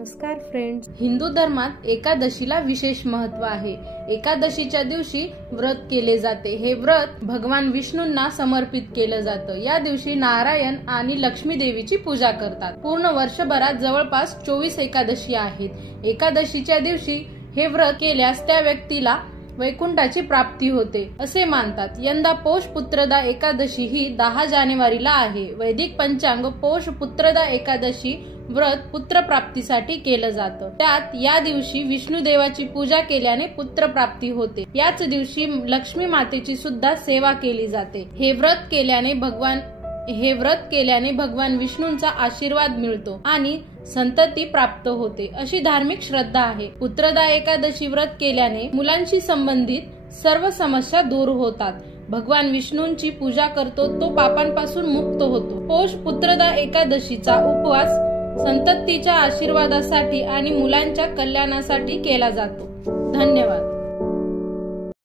नमस्कार फ्रेंड्स, हिंदू धर्मात एकादशीला विशेष महत्त्व आहे। एकादशीच्या दिवशी व्रत केले जाते। हे व्रत भगवान विष्णूंना समर्पित केलं जातं। या दिवशी नारायण आणि लक्ष्मी देवीची पूजा करतात। पूर्ण वर्षभरात जवळपास 24 एकादशी आहेत। एकादशीच्या दिवशी हे व्रत केल्यास त्या व्यक्तीला वैकुंठाची प्राप्ती होते असे मानतात। यंदा पौष पुत्रदा एकादशी ही 10 जानेवारीला आहे। वैदिक पंचांग पौष पुत्रदा एकादशी व्रत पुत्र प्राप्तीसाठी केलं जातं। त्यात या दिवशी विष्णू देवाची पूजा केल्याने पुत्र प्राप्ती होते। याच दिवशी लक्ष्मी मातेची सुद्धा सेवा केली जाते। हे व्रत केल्याने भगवान विष्णूंचा आशीर्वाद मिळतो आणि संतती प्राप्त होते अशी धार्मिक श्रद्धा आहे। पुत्रदा एकादशी व्रत केल्याने मुलांशी संबंधित सर्व समस्या दूर होतात। भगवान विष्णूंची पूजा करतो तो पापांपासून मुक्त होतो। पौष पुत्रदा एकादशीचा उपवास संततीच्या आशीर्वादासाठी आणि मुलांच्या कल्याणासाठी केला जातो। धन्यवाद।